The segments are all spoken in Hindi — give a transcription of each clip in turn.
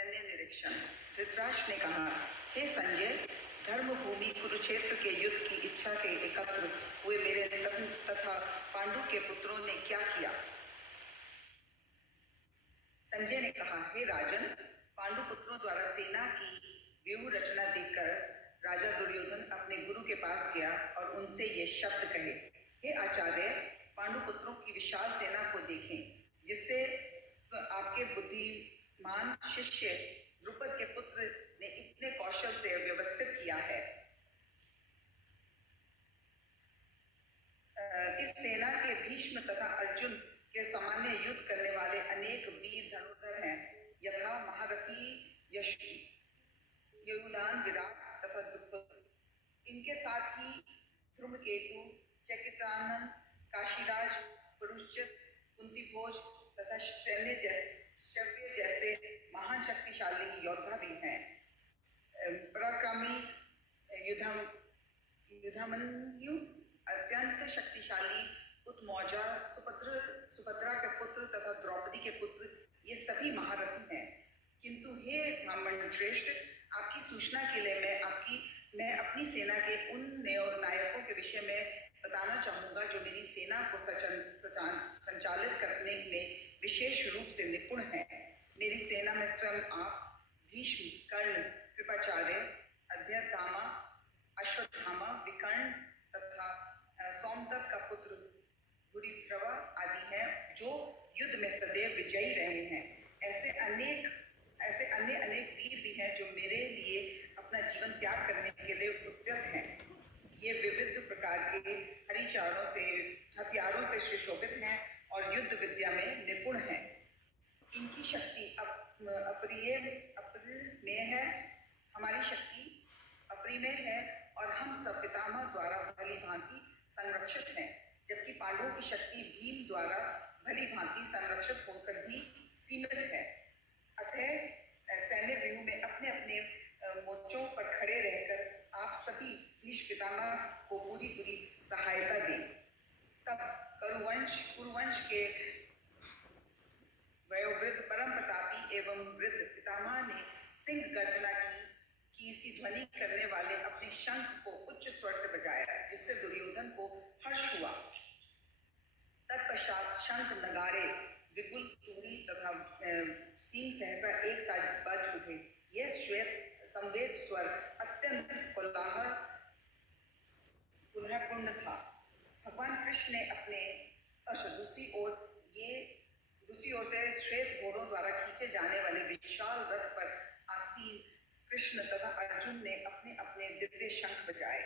सैन्य निरीक्षण। धृतराष्ट्र ने कहा, हे संजय, धर्मभूमि कुरुक्षेत्र के युद्ध की इच्छा के एकत्र हुए मेरे तथा पांडु के पुत्रों ने क्या किया? संजय ने कहा, हे राजन, पांडु पुत्रों द्वारा सेना की व्यूह रचना देखकर राजा दुर्योधन अपने गुरु के पास गया और उनसे ये शब्द कहे, हे आचार्य, पांडु पुत्रों की विशाल सेना को देखें, जिससे आपके बुद्धिमान शिष्य द्रुपद के पुत्र ने इतने कौशल से व्यवस्थित किया है। इस सेना के भीष्म तथा अर्जुन के सामान्य युद्ध करने वाले अनेक वीर धनुर्धर हैं, यथा महारथी योगदान विराट तथा द्रुपद। इनके साथ ही धूमकेतु, चकितानन, काशीराज, परुश्चित, कुंतीभोज तथा शल्य जैसे महान शक्तिशाली योद्धा भी हैं। पराक्रमी युधामन्यु, अत्यंत शक्तिशाली उत्मौजा, सुभद्रा के पुत्र तथा द्रौपदी के पुत्र, ये सभी महारथी हैं। किंतु हे ब्राह्मण श्रेष्ठ, आपकी सूचना के लिए मैं अपनी सेना के उन नायकों के विषय में बताना चाहूंगा जो मेरी सेना को संचालित करने में विशेष रूप से निपुण है। मेरी सेना में स्वयं आप, भीष्म, कर्ण, कृपाचार्य, अध्यर्थामा, अश्वत्थामा, विकर्ण तथा सोमदत्त का पुत्र भूरिश्रवा आदि हैं, जो युद्ध में सदैव विजयी रहे हैं। ऐसे अन्य अनेक वीर भी हैं जो मेरे लिए अपना जीवन त्याग करने के लिए उद्यत हैं। ये विविध प्रकार के हथियारों से सुशोभित हैं और युद्ध विद्या में निपुण हैं। इनकी शक्ति अपरिमेय है, हमारी शक्ति अपरिमेय है और हम सब पितामह द्वारा भली भांति संरक्षित हैं, जबकि पांडवों की शक्ति भीम द्वारा भली भांति संरक्षित होकर भी सीमित है। अतः सैन्य व्यूह में अपने अपने मोर्चों पर खड़े रहकर आप सभी भीष्म पितामह को पूरी सहायता दें। तब कुरुवंश के वयोवृद्ध परम प्रतापी एवं वृद्ध पितामह ने सिंह गर्जना की सी ध्वनि करने वाले अपने शंख को उच्च स्वर से बजाया, जिससे दुर्योधन को हर्ष हुआ। तत्पश्चात शंख, नगाड़े, विगुल, तुरी तथा सींग सहसा एक साथ बज उठे। यह श्वेत संवेद स्वर अत्यंत कोलाहलपूर्ण था। भगवान कृष्ण ने अपने दूसरी ओर से श्वेत घोड़ों द्वारा खींचे जाने वाले विशाल रथ पर आसीन कृष्ण तथा अर्जुन ने अपने अपने दिव्य शंख बजाए।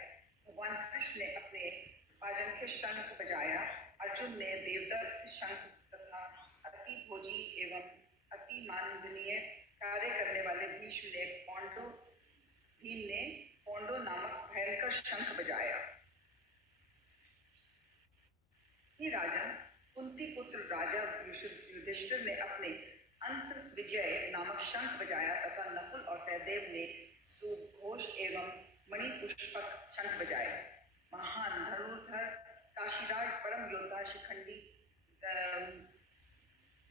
भगवान कृष्ण ने अपने पाजंखे शंख बजाया, अर्जुन ने देवदत्त शंख तथा अति भोजी एवं अति माननीय कार्य करने वाले भीम ने पौंडो नामक भयंकर शंख बजाया। ही राजन, कुंती पुत्र राजा युधिष्ठिर ने अपने अंत विजय नामक शंख बजाया तथा नकुल और सहदेव ने सुघोष एवं मणिपुष्पक शंख बजाए। महान धनुर्धर काशीराज, परम योद्धा शिखंडी,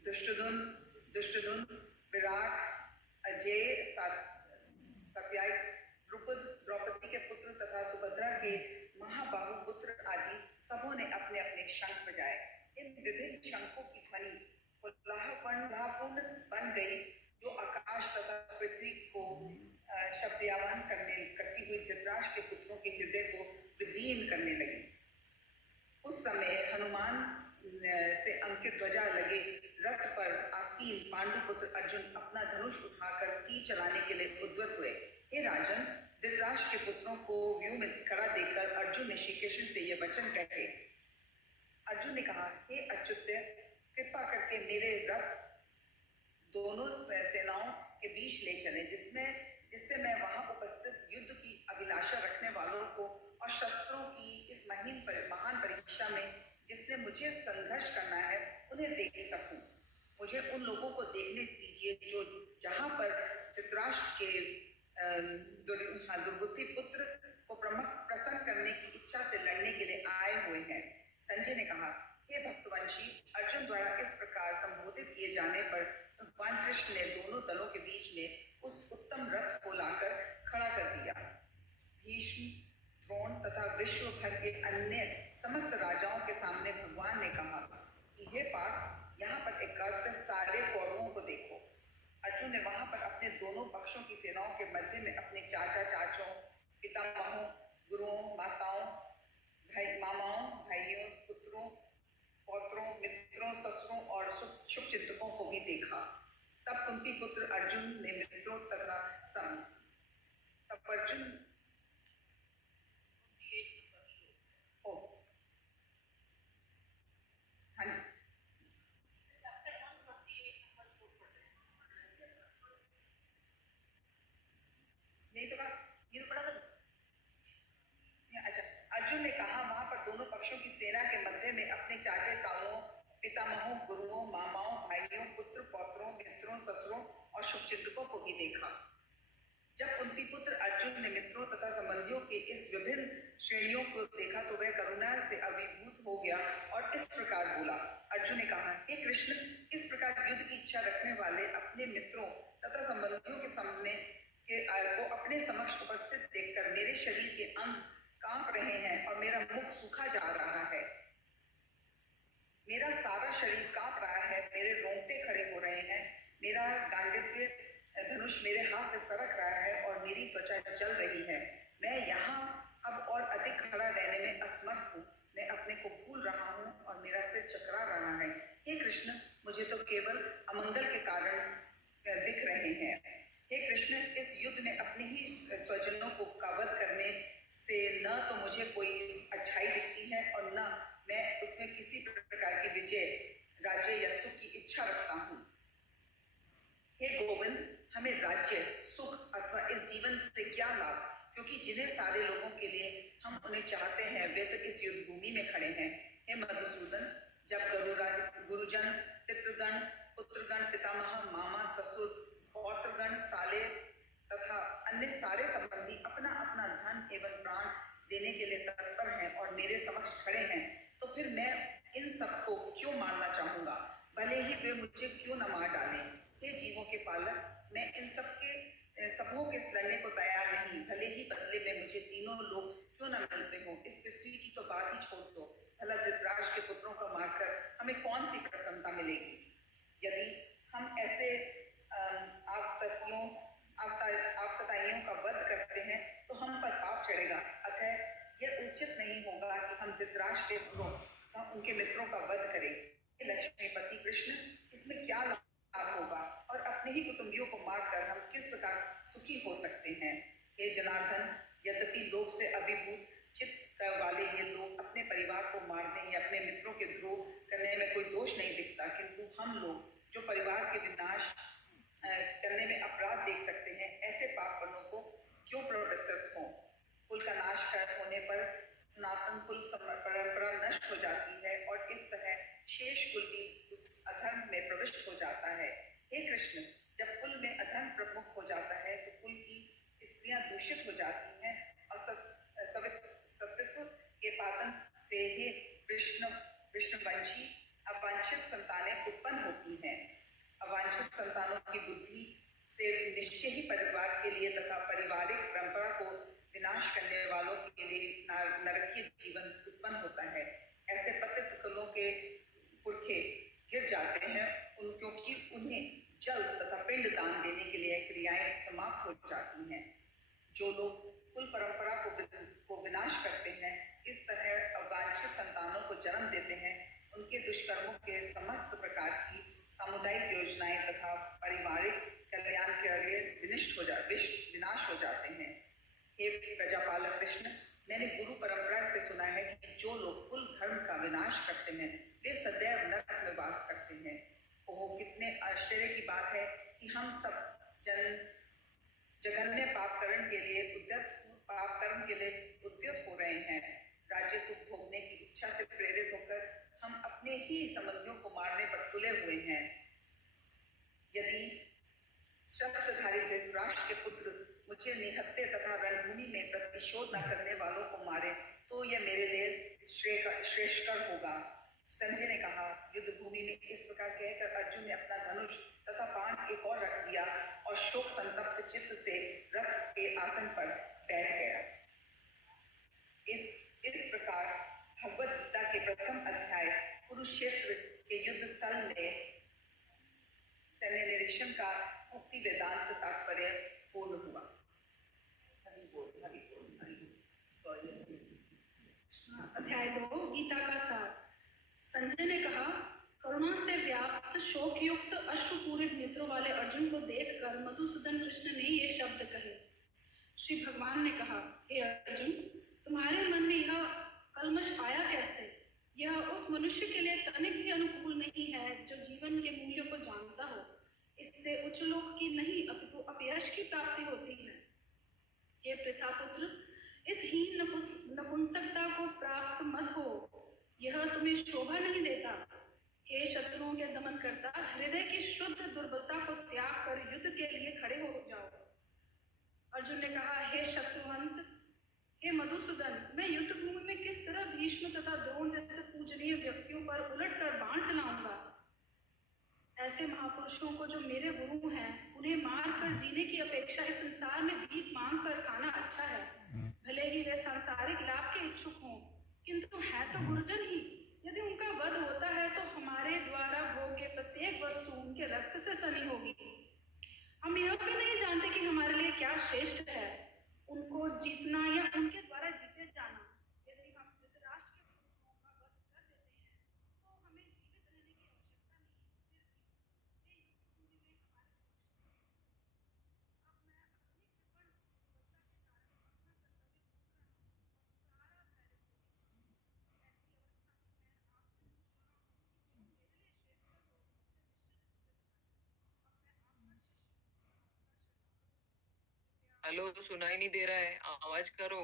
दुष्टदुन, विराट, अजय, सत्याय, द्रुपद, द्रौपदी के पुत्र तथा सुभद्रा के महाबाहु पुत्र आदि सबों ने अपने अपने शंख बजाए। इन विभिन्न शंखों की ध्वनि कोलाहलपूर्ण बन गई, जो आकाश तथा पृथ्वी को शब्दयावन करती हुई धृतराष्ट्र के पुत्रों के हृदय को विदीर्ण करने लगी। उस समय हनुमान से अंकित ध्वजा लगे रथ पर आसीन पांडु पुत्र अर्जुन अपना धनुष उठाकर तीर चलाने के लिए उद्यत हुए। हे राजन, धृतराष्ट्र के पुत्रों को व्यूह में खड़ा देखकर अर्जुन ने श्री कृष्ण से यह वचन कहे। अर्जुन ने कहा, हे अच्युत्य, कृपा करके मेरे रथ दोनों सेनाओं के बीच ले चले, जिससे मैं वहां उपस्थित युद्ध की अभिलाषा रखने वालों को और शस्त्रों की इस महान परीक्षा में जिसने मुझे संघर्ष करना है, उन्हें देख सकूं। मुझे उन लोगों को देखने दीजिए जो जहां पर धृतराष्ट्र के दुर्बुद्धि पुत्र को प्रसन्न करने की इच्छा से लड़ने के लिए आए हुए हैं। संजय ने कहा, हे भक्तवंशी, अर्जुन द्वारा इस प्रकार संबोधित किए जाने पर भगवान कृष्ण ने दोनों दलों के बीच में उस उत्तम रथ को लाकर खड़ा कर दिया। भीष्म, द्रोण तथा विश्व भर के अन्य समस्त राजाओं के सामने भगवान ने कहा कि हे पार्थ, यहाँ पर एकत्र सारे कौरवों को देखो। अर्जुन ने वहां पर अपने दोनों पक्षों की सेनाओं के मध्य में अपने चाचा चाचों, पितामहों, गुरुओं, माताओं, मामाओं, भाइयों, पुत्रों, पौत्रों, मित्रों, ससुरों और शुभचिंतकों को भी देखा। तब कुंती पुत्र अर्जुन ने मित्रों तथा तब अर्जुन हाँ नहीं तो ये तो पढ़ा था। अच्छा, अर्जुन ने कहा वहां पर दोनों पक्षों की सेना के मध्य में अपने चाचा ताऊओं, पितामहों, गुरुओं, मामाओं, भाइयों, पुत्र पौत्रों, मित्रों, ससुरों और शुभचिंतकों को भी देखा। जब कुंती पुत्र अर्जुन ने मित्रों तथा संबंधियों के इस विभिन्न श्रेणियों को देखा तो वह करुणा से अभिभूत हो गया और इस प्रकार बोला। अर्जुन ने कहा, हे कृष्ण, इस प्रकार युद्ध की इच्छा रखने वाले अपने मित्रों तथा संबंधियों के सामने को अपने समक्ष उपस्थित देखकर मेरे शरीर के अंग कांप रहे हैं और मेरा मुख सूखा जा रहा है। मेरा सारा शरीर कांप रहा है, मेरे रोंगटे खड़े हो रहे हैं, मेरा गांडीव्य धनुष मेरे हाथ से सरक रहा है और मेरी त्वचा जल रही है। मैं यहाँ अब और अधिक खड़ा रहने में असमर्थ हूँ। मैं अपने को भूल रहा हूँ और मेरा सिर चकरा रहा है। हे कृष्ण, मुझे तो केवल अमंगल के कारण दिख रहे हैं। हे कृष्ण, इस युद्ध में अपने ही स्वजनों को वध करने से न तो मुझे कोई अच्छाई दिखती है और न मैं उसमें किसी प्रकार की विजय, राज्य या सुख की इच्छा रखता हूँ। हे गोविंद, हमें राज्य, सुख अथवा इस जीवन से क्या लाभ, क्योंकि जिन्हें सारे लोगों के लिए हम उन्हें चाहते हैं वे तो इस युद्ध भूमि में खड़े हैं। हे मधुसूदन, जब गुरुजन, पितृगण, पुत्रगण, पितामह, मामा, ससुर, पौत्रगण, साले तथा अन्य सारे संबंधी अपना अपना धन एवं प्राण देने के लिए तत्पर हैं और मेरे समक्ष खड़े हैं, तो फिर मैं इन सबको क्यों मारना चाहूंगा, भले ही वे मुझे क्यों न मार डालें। हे जीवों के पालक, मैं इन सबों के लड़ने को तैयार नहीं, भले ही बदले में मुझे तीनों लोग क्यों न मिलते हो। इस पृथ्वी की तो बात ही छोड़ दो, भला धृतराष्ट्र के पुत्रों को मारकर हमें कौन सी प्रसन्नता मिलेगी। यदि हम ऐसे आपतताइयों का वध करते हैं तो हम पर पाप चढ़ेगा। अतः यह उचित नहीं होगा कि हम धृतराष्ट्र के पुत्रों उनके मित्रों का वध करें। लक्ष्मीपति कृष्ण, इसमें क्या लाभ होगा और अपने ही कुटुंबियों को मारकर हम किस प्रकार सुखी हो सकते हैं। हे जनार्दन, यद्यपि लोभ से अभिभूत चित्त वाले ये लोग अपने परिवार को मारने या अपने मित्रों के द्रोह करने में कोई दोष नहीं दिखता, किंतु हम लोग जो परिवार के विनाश करने में अपराध देख सकते हैं, ऐसे पाप कर्मों को क्यों प्रवृत्त हों। कुल का नाश होने पर सनातन कुल परंपरा नष्ट हो जाती है और इस तरह शेष कुल भी उस अधर्म में प्रविष्ट हो जाता है। हे कृष्ण, जब कुल में अधर्म प्रमुख हो जाता है तो कुल की स्त्रियां दूषित हो जाती हैं और सत्यत्व के पातन से ही विष्णुवंशी अवांछित संतानें उत्पन्न होती हैं। अवांछित संतानों की बुद्धि से निश्चय ही परिवार के लिए तथा पारिवारिक परंपरा को विनाश करने वालों के लिए नरकीय जीवन उत्पन्न होता है। ऐसे पतित कुलों के पुरखे गिर जाते हैं क्योंकि उन्हें जल तथा पिंड दान देने के लिए क्रियाएं समाप्त हो जाती हैं। जो लोग कुल परंपरा को विनाश करते हैं, इस तरह अवांछित संतानों को जन्म देते हैं, उनके दुष्कर्मों के समस्त प्रकार की सामुदायिक योजनाएं तथा पारिवारिक कल्याण के लिए विनाश हो जाते हैं। हे प्रजापालक कृष्ण, मैंने गुरु परंपरा से सुना है कि जो लोग कुल धर्म का विनाश करते हैं वे सदैव नरक में वास करते हैं। ओह, कितने आश्चर्य की बात है कि हम सब जघन्य पाप कर्म के लिए उद्यत हो रहे हैं। राज्य सुख भोगने की इच्छा से प्रेरित होकर हम अपने ही संबंधियों को मारने पर तुले हुए हैं। यदि शस्त्रधारी धृतराष्ट्र के पुत्र मुझे निहत्थे तथा रणभूमि में प्रतिशोध न करने वालों को मारे तो यह मेरे लिए श्रेष्ठकर होगा। संजय ने कहा, युद्ध भूमि में इस प्रकार कहकर अर्जुन ने अपना धनुष तथा बाण एक और रख दिया और और शोक संतप्त चित्त से रथ के आसन पर बैठ गया। इस प्रकार भगवत गीता के प्रथम अध्याय कुरुक्षेत्र के युद्ध स्थल में सैन्य निरीक्षण का उक्ति वेदांत तात्पर्य पूर्ण हुआ। हरि बोल, हरि बोल, हरि बोल। सॉरी। अध्याय 2 गीता का सार। संजय ने कहा, करुणा से व्याप्त शोकयुक्त अश्रुपूरित नेत्रों वाले अर्जुन को देखकर मधुसूदन कृष्ण ने ये शब्द कहे। श्री भगवान ने कहा, हे अर्जुन, तुम्हारे मन में यह कल्मश आया कैसे? यह उस मनुष्य के लिए तनिक भी अनुकूल नहीं है जो जीवन के मूल्यों को जानता हो। इससे उच्च लोक की नहीं अपितु अपयश की प्राप्ति होती है। हे पृथापुत्र, इस हीन नपुंसकता को प्राप्त मत हो, यह तुम्हें शोभा नहीं देता। हे शत्रुओं के दमन करता, हृदय की शुद्ध दुर्बलता को त्याग कर युद्ध के लिए खड़े हो जाओ। अर्जुन ने कहा, हे शत्रुवंत, हे मधुसूदन, मैं युद्ध भूमि में किस तरह भीष्म तथा द्रोण जैसे पूजनीय व्यक्तियों पर उलट कर बाण चलाऊंगा? ऐसे महापुरुषों को जो मेरे गुरु हैं, उन्हें मार कर जीने की अपेक्षा इस संसार में भीख मांग कर खाना अच्छा है। भले ही वे सांसारिक लाभ के इच्छुक हों, किंतु है तो गुरुजन ही। यदि उनका वध होता है तो हमारे द्वारा भोग्य प्रत्येक वस्तु उनके रक्त से सनी होगी। हम यह भी नहीं जानते कि हमारे लिए क्या श्रेष्ठ है, उनको जीतना या उनके द्वारा जीते जाना। यदि हम धृतराष्ट्र के पुत्रों का वध कर देते हैं तो हमें जीवित रहने की आवश्यकता नहीं। फिर भी वे युद्ध भूमि में हमारे समक्ष अब मैं अपनी कृपण दुर्बलता के कारण अपना कर्तव्य भूल रहा हूँ और सारा धैर्य खो दिया। ऐसी अवस्था में मैं आपसे पूछ रहा हूँ कि जो मेरे लिए श्रेष्ठतर हो मुझसे निश्चित रूप से बताएं। अब मैं आपका शिष्य हूँ और आपका शरणागत हूँ। हेलो, सुनाई नहीं दे रहा है, आवाज करो।